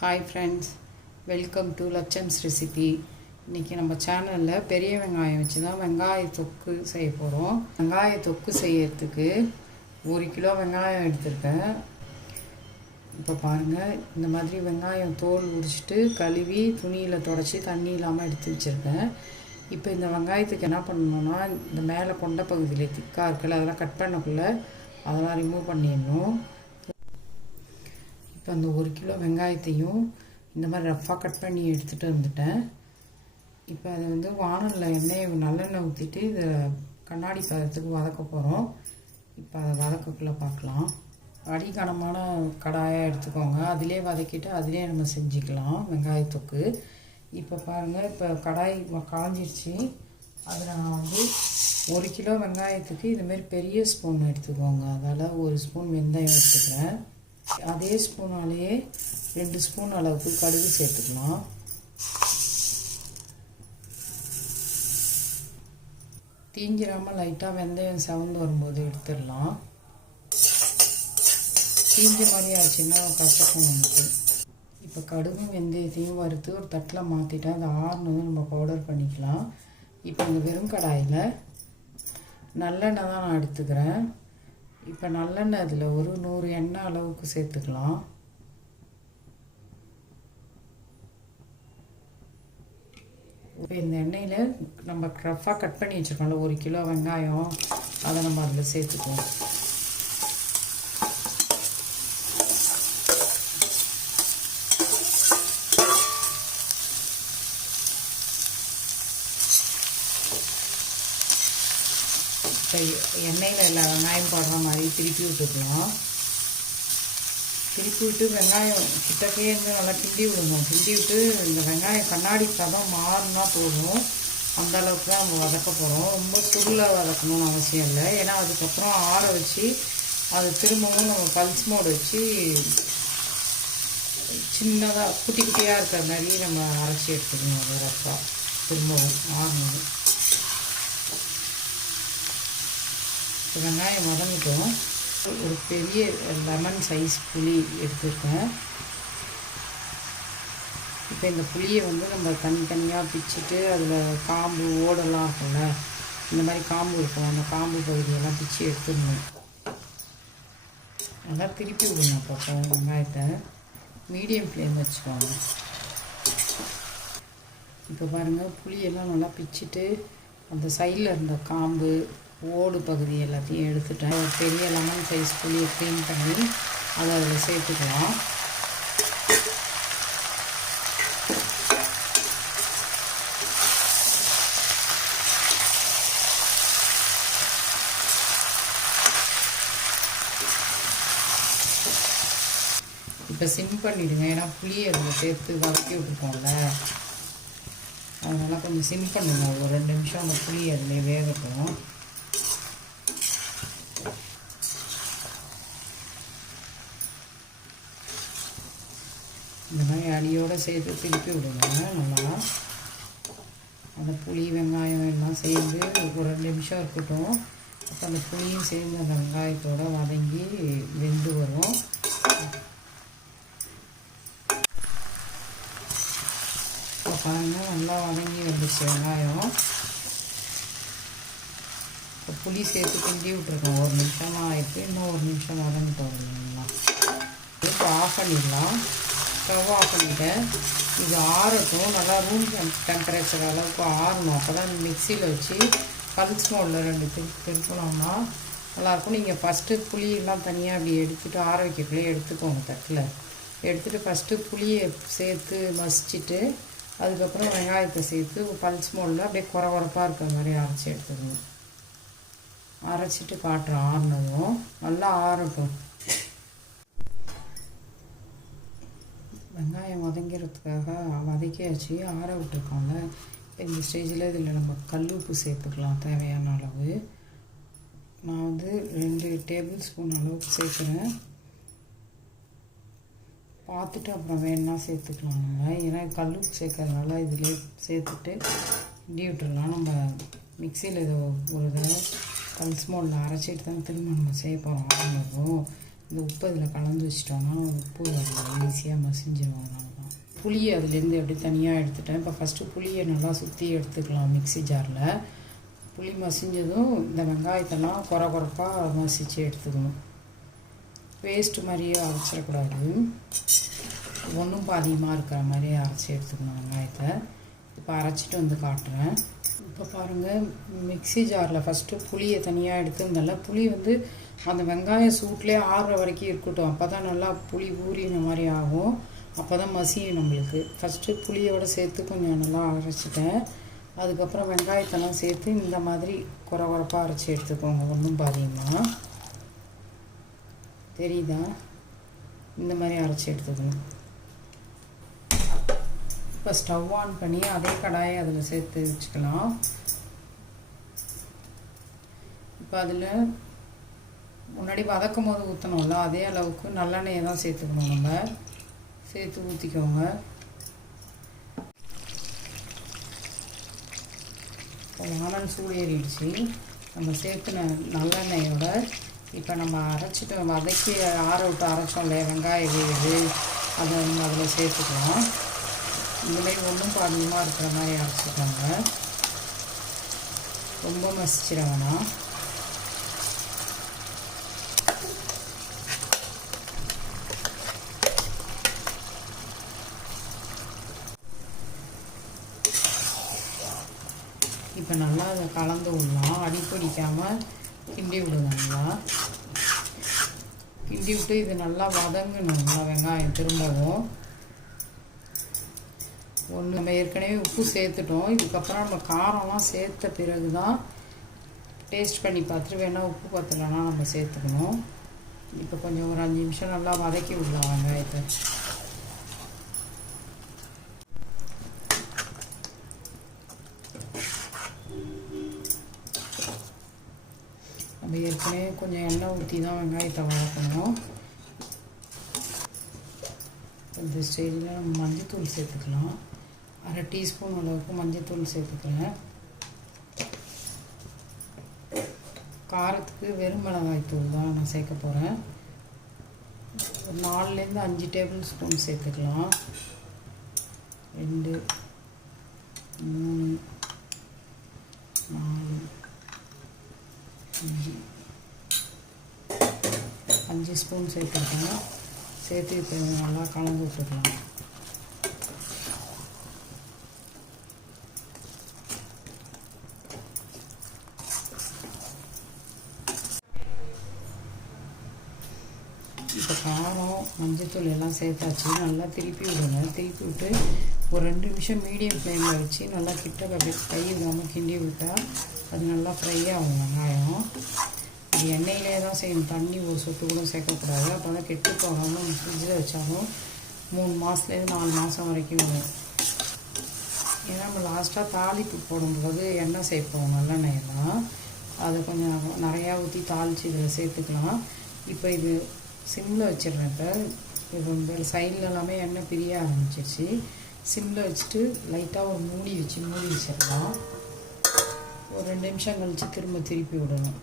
Hi friends, welcome to Latcham's recipe. இன்றைக்கி நம்ம சேனலில் பெரிய வெங்காயம் வச்சு தான் வெங்காய தொக்கு செய்ய போகிறோம். வெங்காய தொக்கு செய்யறதுக்கு 1 கிலோ வெங்காயம் எடுத்திருக்கேன். இப்போ பாருங்கள், இந்த மாதிரி வெங்காயம் தோல் உரிச்சிட்டு கழுவி துணியில் தொடச்சி தண்ணி இல்லாமல் எடுத்து வச்சுருக்கேன். இப்போ இந்த வெங்காயத்துக்கு என்ன பண்ணணும்னா, இந்த மேலே கொண்ட பகுதியில் திக்காக இருக்குல்ல, அதெல்லாம் கட் பண்ணக்குள்ளே அதெல்லாம் ரிமூவ் பண்ணிடணும். இப்போ அந்த 1 கிலோ வெங்காயத்தையும் இந்த மாதிரி ரஃப்பாக கட் பண்ணி எடுத்துகிட்டு வந்துட்டேன். இப்போ அதை வானலில் நல்லெண்ணெய் ஊற்றிட்டு இதை கண்ணாடி பதத்துக்கு வதக்க போகிறோம். இப்போ அதை வதக்கக்குள்ளே பார்க்கலாம். அடிக்கனமான கடாயாக எடுத்துக்கோங்க, அதிலே வதக்கிட்டு அதிலே நம்ம செஞ்சுக்கலாம் வெங்காயத்துக்கு. இப்போ பாருங்கள், இப்போ கடாய் காஞ்சிருச்சு. அதில் நான் 1 கிலோ வெங்காயத்துக்கு இதுமாரி பெரிய ஸ்பூன் எடுத்துக்கோங்க. அதால் 1 ஸ்பூன் வெந்தயம் எடுத்துக்கிறேன். அதே ஸ்பூனாலேயே 2 ஸ்பூன் அளவுக்கு கடுகு சேர்த்துக்கலாம். தீஞ்சிராமல் லைட்டாக வெந்தயம் செவந்து வரும்போது எடுத்துடலாம். தீஞ்ச மாதிரி ஆச்சுன்னா கசக்கும் நமக்கு. இப்போ கடுகும் வெந்தயத்தையும் வறுத்து ஒரு தட்டில் மாற்றிட்டு அதை ஆறுனதும் நம்ம பவுடர் பண்ணிக்கலாம். இப்போ இந்த வெறும் கடாயில் நல்லெண்ணெய் தான் நான் எடுத்துக்கிறேன். இப்போ நல்லெண்ணெய் அதில் ஒரு 100 எண்ணெய் அளவுக்கு சேர்த்துக்கலாம். இப்போ இந்த எண்ணெயில் நம்ம ரஃப்பாக கட் பண்ணி வச்சுருக்கோம்ல 1 கிலோ வெங்காயம், அதை நம்ம அதில் சேர்த்துக்குவோம். எண்ணெயில் எல்லா வெங்காயம் போடுற மாதிரி திருப்பி விட்டுக்கலாம். திருப்பி விட்டு வெங்காயம் கிட்டக்கே நல்லா கிண்டி விடணும். கிண்டி விட்டு இந்த வெங்காயம் கண்ணாடி பதம் மாறினா போதும். அந்த அளவுக்கு தான் நம்ம வதக்க போகிறோம். ரொம்ப சுருளாக வதக்கணும்னு அவசியம் இல்லை. ஏன்னா அதுக்கப்புறம் ஆற வச்சு அது திரும்பவும் நம்ம பல்ஸ் மோடு வச்சு சின்னதாக குட்டி குட்டியாக இருக்கிற மாதிரி நம்ம அரைச்சி எடுத்துக்கணும். அது ரஃப்பாக திரும்பவும் ஆறணும். வெங்காயம் வதங்கிட்டோம். ஒரு பெரிய லெமன் சைஸ் புளி எடுத்துருக்கேன். இப்போ இந்த புளியை நம்ம தனித்தனியாக பிச்சுட்டு அதில் காம்பு ஓடெல்லாம் இருக்கும்ல, இந்த மாதிரி காம்பு இருக்கும், அந்த காம்பு பகுதியெல்லாம் பிச்சு எடுத்துடணும். நல்லா திருப்பி விடணும். அப்போ வெங்காயத்தை மீடியம் ஃப்ளேம் வச்சுக்கோங்க. இப்போ பாருங்கள், புளியெல்லாம் நல்லா பிச்சுட்டு அந்த சைடில் இருந்த காம்பு ஓடு பகுதி எல்லாத்தையும் எடுத்துட்டேன். ஒரு பெரிய லெமன் சைஸ் புளியை க்ளீன் பண்ணி அதை அதில் சேர்த்துக்கலாம். இப்போ சிம் பண்ணிவிடுங்க, ஏன்னா புளியை அதில் சேர்த்து வதக்கி விட்டுருக்கோம்ல, அதனால் கொஞ்சம் சிம் பண்ணுங்க. ஒரு 2 நிமிஷம் அந்த புளி அதில் வேகட்டும். இந்த மாதிரி அடியோடு சேர்த்து திருப்பி விடுங்க. நல்லா அந்த புளி வெங்காயம் எல்லாம் சேர்ந்து ஒரு 2 நிமிஷம் இருக்கட்டும். அப்போ அந்த புளியும் சேர்ந்து அந்த வெங்காயத்தோடு வதங்கி வெந்து வரும். இப்போ பாருங்கள், நல்லா வதங்கி வந்துச்சு வெங்காயம். இப்போ புளி சேர்த்து கிண்டி விட்ருக்கோம். 1 நிமிஷமாக ஆகிட்டு, இன்னும் 1 நிமிஷம் வதங்கிட்டு வரணுங்களா. இப்போ ஆஃப் பண்ணிடலாம். ஸ்டவ் ஆஃப் பண்ணிவிட்டேன். இது ஆறட்டும். நல்லா ரூம் டெம்பரேச்சர் அளவுக்கு ஆறணும். அப்போ தான் மிக்சியில் வச்சு பல்ஸ் மோடில் 2 திருப்பினோம்னா நல்லாயிருக்கும். நீங்கள் ஃபஸ்ட்டு புளியெல்லாம் தனியாக அப்படி எடுத்துகிட்டு ஆற வைக்கக்குள்ளே எடுத்துக்கோங்க. தட்டில் எடுத்துகிட்டு ஃபஸ்ட்டு புளியை சேர்த்து மசிச்சுட்டு அதுக்கப்புறம் வெங்காயத்தை சேர்த்து பல்ஸ் மோடில் அப்படியே குறப்பாக இருக்கிற மாதிரி அரைச்சி எடுத்துக்கணும். அரைச்சிட்டு காட்டுறேன் ஆறுனதும். நல்லா ஆறட்டும். வெங்காயம் வதங்கிறதுக்காக வதக்கியாச்சு, ஆற விட்டுருக்கோங்க. இந்த ஸ்டேஜில் இதில் நம்ம கல் உப்பு சேர்த்துக்கலாம் தேவையான அளவு. நான் 2 டேபிள் ஸ்பூன் அளவுக்கு சேர்க்குறேன். பார்த்துட்டு அப்புறம் வேணுன்னா சேர்த்துக்கலாம் நம்ம. ஏன்னா கல் உப்பு சேர்க்கறதுனால இதிலே சேர்த்துட்டு கிண்டி விட்டுடலாம். நம்ம மிக்சியில் இதை ஒரு தடவை பல்ஸ் மோடில் அரைச்சிட்டு தான் திரும்ப நம்ம செய்ய போகிறோம். ஆறுனதும் இந்த உப்பு இதில் கலந்து வச்சிட்டோம்னா உப்பு ஈஸியாக மசிஞ்சிடும். புளியை அதுலேருந்து எப்படி தனியாக எடுத்துட்டேன். இப்போ ஃபஸ்ட்டு புளியை நல்லா சுற்றி எடுத்துக்கலாம் மிக்ஸி ஜாரில். புளி மசிஞ்சதும் இந்த வெங்காயத்தெல்லாம் குறப்பாக மசித்து எடுத்துக்கணும். பேஸ்ட்டு மாதிரியே அரைச்சிடக்கூடாது, ஒன்றும் பாதியமாக இருக்கிற மாதிரி அரைச்சி எடுத்துக்கணும் வெங்காயத்தை. இப்போ அரைச்சிட்டு வந்து காட்டுறேன். இப்போ பாருங்கள், மிக்ஸி ஜாரில் ஃபஸ்ட்டு புளியை தனியாக எடுத்துருந்தால புளி வந்து அந்த வெங்காயம் சூட்லேயே ஆறுற வரைக்கும் இருக்கட்டும். அப்போ தான் நல்லா புளி ஊறின மாதிரி ஆகும், அப்போ தான் மசியும் நம்மளுக்கு. ஃபஸ்ட்டு புளியோடு சேர்த்து கொஞ்சம் நல்லா அரைச்சிட்டேன். அதுக்கப்புறம் வெங்காயத்தெல்லாம் சேர்த்து இந்த மாதிரி குறப்பாக அரைச்சி எடுத்துக்கோங்க, ஒன்றும் பாதியமாக. தெரியுதா? இந்த மாதிரி அரைச்சி எடுத்துக்கணும். இப்போ ஸ்டவ் ஆன் பண்ணி அதே கடாயை அதில் சேர்த்து வச்சுக்கலாம். இப்போ அதில் முன்னாடி வதக்கும் போது ஊற்றணும்ல, அதே அளவுக்கு நல்லெண்ணெயை தான் சேர்த்துக்கணும். நம்ம சேர்த்து ஊற்றிக்கோங்க. இப்போ வானல் சூடு ஏறிடுச்சு. நம்ம சேர்த்துன நல்லெண்ணெயோட இப்போ நம்ம அரைச்சிட்டு வதக்கி ஆற விட்டு அரைச்சோம் இல்லையா வெங்காயம் வேகுது, அதை நம்ம அதில் சேர்த்துக்கலாம். இந்தமாரி ஒன்றும் பாதியமாக இருக்கிற மாதிரி அரைச்சிக்கோங்க, ரொம்ப மசிச்சிட வேணாம். இப்போ நல்லா அதை கலந்து விடலாம், அடி பிடிக்காமல் கிண்டி விடுங்க. நல்லா கிண்டி விட்டு இது நல்லா வதங்கணும். நல்லா வெங்காயம் திரும்பவும் ஒன்று நம்ம ஏற்கனவே உப்பு சேர்த்துட்டோம். இதுக்கப்புறம் நம்ம காரம்லாம் சேர்த்த பிறகு தான் டேஸ்ட் பண்ணி பார்த்துட்டு வேணால் உப்பு பத்தலைன்னா நம்ம சேர்த்துக்கணும். இப்போ கொஞ்சம் ஒரு 5 நிமிஷம் நல்லா வதக்கி விடலாம் வெங்காயத்தை. நம்ம ஏற்கனவே கொஞ்சம் எண்ணெய் ஊற்றி தான் வெங்காயத்தை வதக்கணும். இந்த ஸ்டேஜில் நம்ம மஞ்சத்தூள் சேர்த்துக்கலாம். 1/2 டீஸ்பூன் அளவுக்கு மஞ்சத்தூள் சேர்த்துக்கிறேன். காரத்துக்கு வெறும் மிளகாய்த்தூள் தான் நான் சேர்க்க போகிறேன். ஒரு 4லேருந்து 5 டேபிள் ஸ்பூன் சேர்த்துக்கலாம். 2 3 4 5 ஸ்பூன் சேர்த்துருக்கேன். சேர்த்து இப்போ நல்லா கலந்து விட்டுக்கலாம். இப்போ காரம் மஞ்சத்தூள் எல்லாம் சேர்த்தாச்சு. நல்லா திருப்பி விடுங்க. திருப்பி விட்டு ஒரு 2 நிமிஷம் மீடியம் ஃப்ளேமில் வச்சு நல்லா கிட்ட கை விடாமல் கிண்டி விட்டால் அது நல்லா ஃப்ரை ஆகும் வெங்காயம். இது எண்ணெயிலே தான் செய்யணும், தண்ணி ஒரு சொட்டு கூட சேர்க்கக்கூடாது. அப்போ தான் கெட்டு போகாமல் ஃப்ரிட்ஜில் வச்சாலும் 3 மாதத்துலேருந்து 4 மாதம் வரைக்கும் வரும். ஏன்னா நம்ம லாஸ்ட்டாக தாளிப்பு போடும்போது எண்ணெய் சேர்ப்போம், நல்லெண்ணெய் தான். அதை கொஞ்சம் நிறையா ஊற்றி தாளித்து இதில் சேர்த்துக்கலாம். இப்போ இது சிம்மில் வச்சிடுறேன். இப்போ இந்த சைடில் எல்லாமே எண்ணெய் பிரிய ஆரம்பிச்சிருச்சு. சிம்மில் வச்சுட்டு லைட்டாக ஒரு மூடி வச்சிடலாம். ஒரு 2 நிமிஷம் கழித்து திரும்ப திருப்பி விடணும்.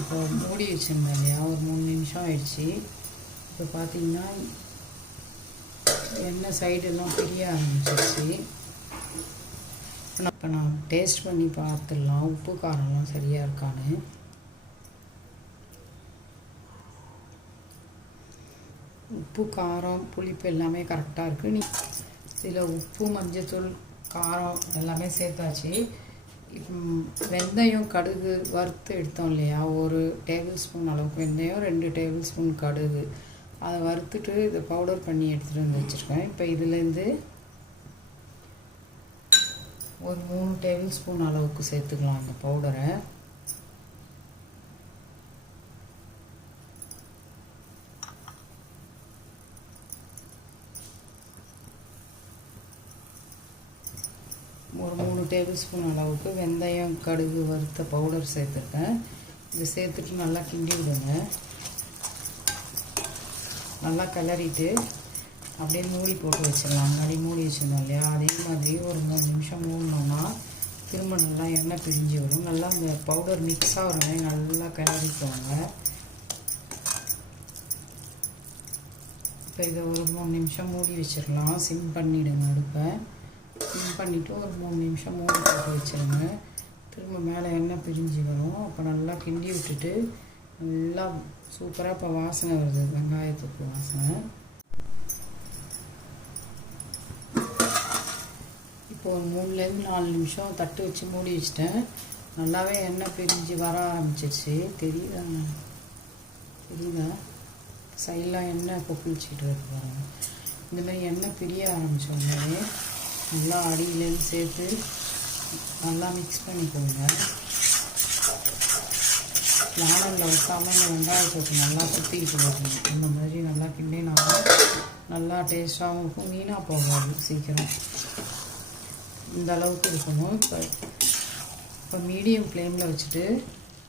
இப்போ மூடி வச்சுருந்தேன் இல்லையா, ஒரு 3 நிமிஷம் ஆயிடுச்சு. இப்போ பார்த்தீங்கன்னா எண்ணெய் சைடெல்லாம் பிரிய ஆரம்பிச்சிருச்சு. இப்போ நான் டேஸ்ட் பண்ணி பார்த்துடலாம் உப்பு காரம்லாம் சரியாக இருக்கான்னு. உப்பு காரம் புளிப்பு எல்லாமே கரெக்டாக இருக்குது. நீ இதில் உப்பு மஞ்சத்தூள் காரம் எல்லாமே சேர்த்தாச்சு. இப்போ வெந்தயம் கடுகு வறுத்து எடுத்தோம் இல்லையா, 1 டேபிள் ஸ்பூன் அளவுக்கு வெந்தயம், 2 டேபிள் ஸ்பூன் கடுகு, அதை வறுத்துட்டு இதை பவுடர் பண்ணி எடுத்துகிட்டு வந்து வச்சுருக்கேன். இப்போ இதுலேருந்து ஒரு 3 டேபிள் ஸ்பூன் அளவுக்கு சேர்த்துக்கலாம் அந்த பவுடரை. ஒரு 3 டேபிள் ஸ்பூன் அளவுக்கு வெந்தயம் கடுகு வறுத்த பவுடர் சேர்த்துருக்கேன். இதை சேர்த்துட்டு நல்லா கிண்டி விடுங்க. நல்லா கிளறிட்டு அப்படியே மூடி போட்டு வச்சிடலாம். முன்னாடி மூடி வச்சுருந்தோம் இல்லையா, அதே மாதிரி ஒரு 3 நிமிஷம் மூடினோன்னா திரும்ப நல்லா எண்ணெய் பிரிஞ்சு வரும். நல்லா அந்த பவுடர் மிக்ஸ் ஆகிற மாதிரி நல்லா கிளறிக்குவாங்க. இப்போ இதை ஒரு 3 நிமிஷம் மூடி வச்சிடலாம். சிம் பண்ணிவிடுங்க அடுப்பை. சிம் பண்ணிவிட்டு ஒரு 3 நிமிஷம் மூடி போட்டு வச்சுருங்க. திரும்ப மேலே எண்ணெய் பிரிஞ்சு வரும். அப்போ நல்லா கிண்டி விட்டுட்டு நல்லா சூப்பராக இப்போ வாசனை வருது, வெங்காயத்துக்கு வாசனை. இப்போ ஒரு 3லேருந்து 4 நிமிஷம் தட்டு வச்சு மூடி வச்சிட்டேன். நல்லாவே எண்ணெய் பிரிஞ்சு வர ஆரம்பிச்சிருச்சு. தெரியுதா? சைடெலாம் எண்ணெய் கொப்பிச்சிட்டு இருக்கு பாருங்க. இந்தமாதிரி எண்ணெய் பிரிய ஆரம்பித்தோடனே நல்லா அடியிலேருந்து சேர்த்து நல்லா மிக்ஸ் பண்ணிக்கோங்க. வானலில் ஊற்றாமல் இந்த வெங்காயத்தோட்டு நல்லா சுற்றிக்கிட்டு வரணும். இந்த மாதிரி நல்லா கிண்டினாலும் நல்லா டேஸ்ட்டாகவும் இருக்கும், வீணாக போகாது சீக்கிரம். இந்த அளவுக்கு இருக்கணும். இப்போ மீடியம் ஃப்ளேமில் வச்சுட்டு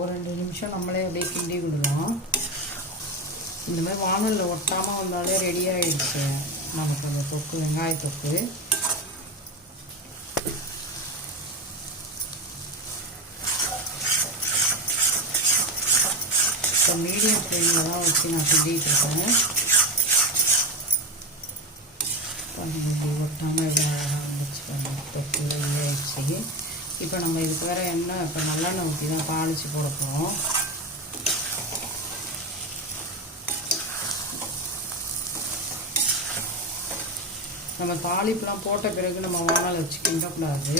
ஒரு 2 நிமிஷம் நம்மளே அப்படியே கிண்டி விடலாம். இந்த மாதிரி வானலில் ஒட்டாமல் வந்தாலே ரெடி ஆகிடுச்சு நமக்கு அந்த தொக்கு, வெங்காய தொக்கு. இப்போ மீடியம் ஃப்ளேமில் தான் வச்சு நான் கிண்டிகிட்டு இருக்கேன். இப்படி ஒட்டாமல் இதாக ஆரம்பிச்சுக்கோங்க. தொக்கு ரெடி ஆகிடுச்சு. இப்போ நம்ம இதுக்கு வேறு எண்ணெய் இப்போ நல்லெண்ணெய் ஊற்றி தான் தாளித்து போட போகிறோம். நம்ம தாளிப்புலாம் போட்ட பிறகு நம்ம வானலை வச்சு கிண்டக்கூடாது.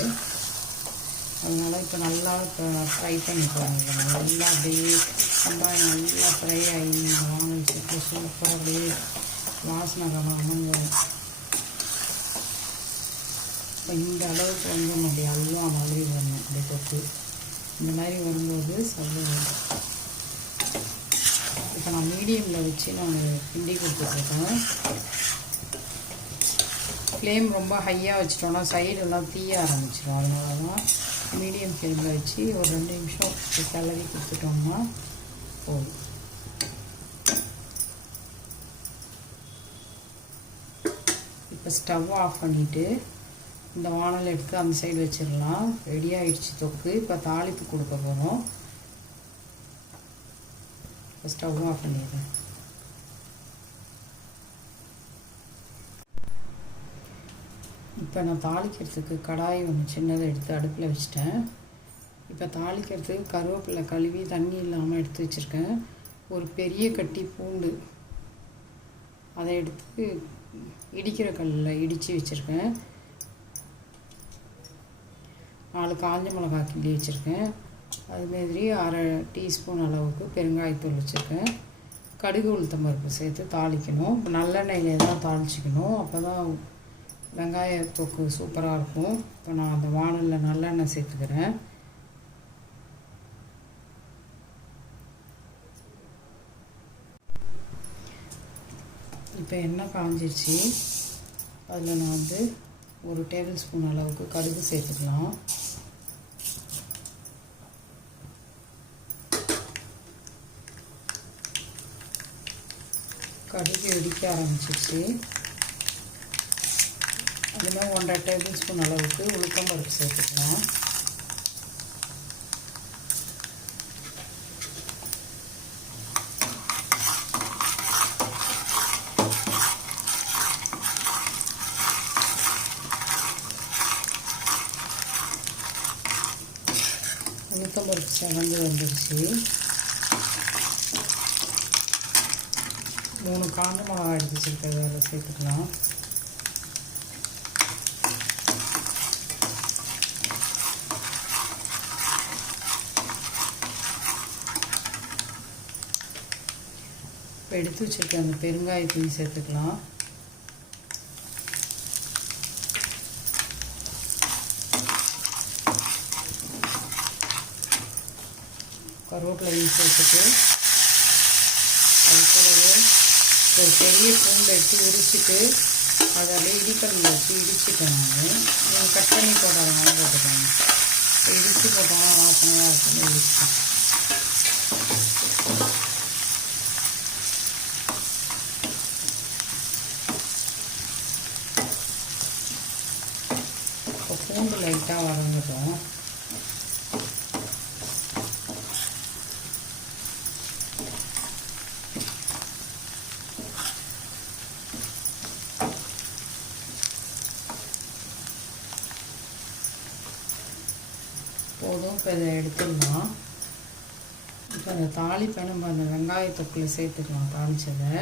அதனால் இப்போ நல்லா இப்போ ஃப்ரை பண்ணிக்குவாங்க. நல்லா அப்படியே வெங்காயம் நல்லா ஃப்ரை ஆகி வானல் வச்சுட்டு சூப்பராக அப்படியே வாசனை கமாமல் வரும். இப்போ இந்த அளவுக்கு வந்து அப்படி அல்வா மாதிரி வரணும். அப்படி தொட்டு இந்த மாதிரி வரும்போது சொல்லுவேன். இப்போ நான் மீடியமில் வச்சு நான் கிண்டி கொடுத்துட்ருக்கேன். ஃப்ளேம் ரொம்ப ஹையாக வச்சிட்டோன்னா சைடெல்லாம் தீய ஆரம்பிச்சிடும். அதனால தான் மீடியம் ஃப்ளேமில் வச்சு ஒரு 2 நிமிஷம் கிளறி கொடுத்துட்டோம்னா போதும். இப்போ ஸ்டவ் ஆஃப் பண்ணிவிட்டு இந்த வானல் எடுத்து அந்த சைடு வச்சிடலாம். ரெடி ஆகிடுச்சு தொக்கு. இப்போ தாளிப்பு கொடுக்க போகிறோம். இப்போ ஸ்டவ் ஆஃப் பண்ணிடுறேன். இப்போ நான் தாளிக்கிறதுக்கு கடாய் ஒன்று சின்னதை எடுத்து அடுப்பில் வச்சுட்டேன். இப்போ தாளிக்கிறதுக்கு கருவேப்பிலை கழுவி தண்ணி இல்லாமல் எடுத்து வச்சுருக்கேன். ஒரு பெரிய கட்டி பூண்டு அதை எடுத்து இடிக்கிற கல்லில் இடித்து வச்சுருக்கேன். 4 காஞ்ச மிளகா கிள்ளி வச்சுருக்கேன். அதுமாதிரி 1/2 டீஸ்பூன் அளவுக்கு பெருங்காயத்தூள் வச்சுருக்கேன். கடுகு உளுத்தம் பருப்பு சேர்த்து தாளிக்கணும். நல்லெண்ணெயிலே தான் தாளிச்சிக்கணும். அப்போ தான் வெங்காய தொக்கு சூப்பராக இருக்கும். இப்போ நான் அந்த வானலில் நல்லெண்ணெய் சேர்த்துக்கிறேன். இப்போ எண்ணெய் காஞ்சிருச்சு. அதில் நான் வந்து 1 டேபிள் ஸ்பூன் அளவுக்கு கடுகு சேர்த்துக்கலாம். கடுகு வெடிக்க ஆரம்பிச்சிருச்சு. அதுமாதிரி 1/2 டேபிள் ஸ்பூன் அளவுக்கு உளுத்தம் பருப்பு சேர்த்துக்கலாம். உளுத்தம் பருப்பு செவந்து வந்துடுச்சு. 3 காஞ்ச மிளகா எடுத்து வச்சுருக்கிறது அதில் சேர்த்துக்கலாம். இப்போ எடுத்து வச்சுருக்க அந்த பெருங்காயத்தையும் சேர்த்துக்கலாம். கருவேப்பிலையும் சேர்த்துட்டு அது கூடவே ஒரு பெரிய பூண்டு எடுத்து உரிச்சிட்டு அதை அப்படியே இடிக்கல்லில் வச்சு இடிச்சுட்டேன். நீங்கள் கட் பண்ணி போட்டாங்க போட்டுக்கோங்க. இடித்து போட்டோம்னா வாசனையாக இருக்கும். இடிச்சு இப்போ பூண்டு லைட்டாக வதங்கட்டும். இப்போ இதை எடுத்துடலாம். இப்போ அந்த தாளிப்பை நம்ம அந்த வெங்காய தொக்கில் சேர்த்துக்கலாம். தாளித்ததை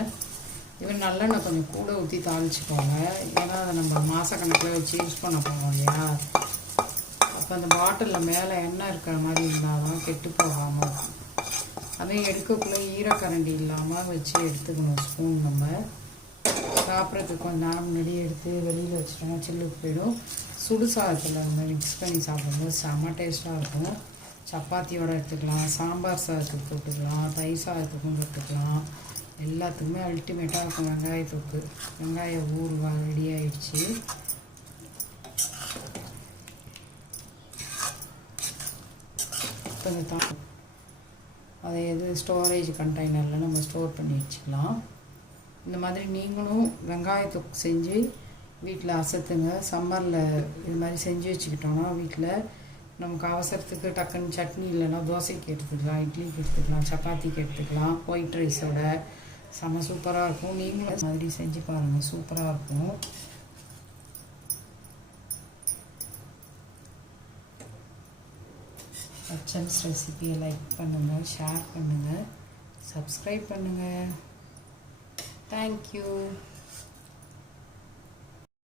இவன் நல்லெண்ணெய் கொஞ்சம் கூட ஊற்றி தாளிச்சுக்கோங்க. ஏன்னா அதை நம்ம மாதக்கணக்கில் வச்சு யூஸ் பண்ண போவோம் இல்லையா. அப்போ அந்த பாட்டிலில் மேலே எண்ணெய் இருக்கிற மாதிரி இருந்தால் தான் கெட்டு போகாமல். அதையும் எடுக்கக்குள்ளே ஈரக்கரண்டி இல்லாமல் வச்சு எடுத்துக்கணும். ஸ்பூன் நம்ம சாப்பிட்றதுக்கு கொஞ்சம் நேரம் முன்னாடி எடுத்து வெளியில் வச்சுட்டோம்னா சில்லுக்கு போயிடும். சுடு சாதத்தில் நம்ம மிக்ஸ் பண்ணி சாப்பிடும்போது செம்ம டேஸ்ட்டாக இருக்கும். சப்பாத்தியோடு எடுத்துக்கலாம், சாம்பார் சாதத்துக்கு தொட்டுக்கலாம், தயிர் சாதத்துக்கும் தொட்டுக்கலாம். எல்லாத்துக்குமே அல்டிமேட்டாக இருக்கும் வெங்காய தொக்கு. வெங்காய ஊறுவா ரெடி ஆகிடுச்சு. இப்போ இந்த அதை ஸ்டோரேஜ் கண்டெய்னரில் நம்ம ஸ்டோர் பண்ணி வச்சுக்கலாம். இந்த மாதிரி நீங்களும் வெங்காய தொக்கு செஞ்சு வீட்டில் அசத்துங்க. சம்மரில் இது மாதிரி செஞ்சு வச்சுக்கிட்டோன்னா வீட்டில் நமக்கு அவசரத்துக்கு டக்குன்னு சட்னி இல்லைன்னா தோசைக்கு எடுத்துக்கலாம், இட்லிக்கு எடுத்துக்கலாம், சப்பாத்திக்கு எடுத்துக்கலாம், ஒயிட் ரைஸோட செம்ம சூப்பராக இருக்கும். நீங்களும் இது மாதிரி செஞ்சு பாருங்கள், சூப்பராக இருக்கும். ஹச்எம்ஸ் ரெசிபியை லைக் பண்ணுங்கள், ஷேர் பண்ணுங்கள், சப்ஸ்கிரைப் பண்ணுங்கள். தேங்க்யூ.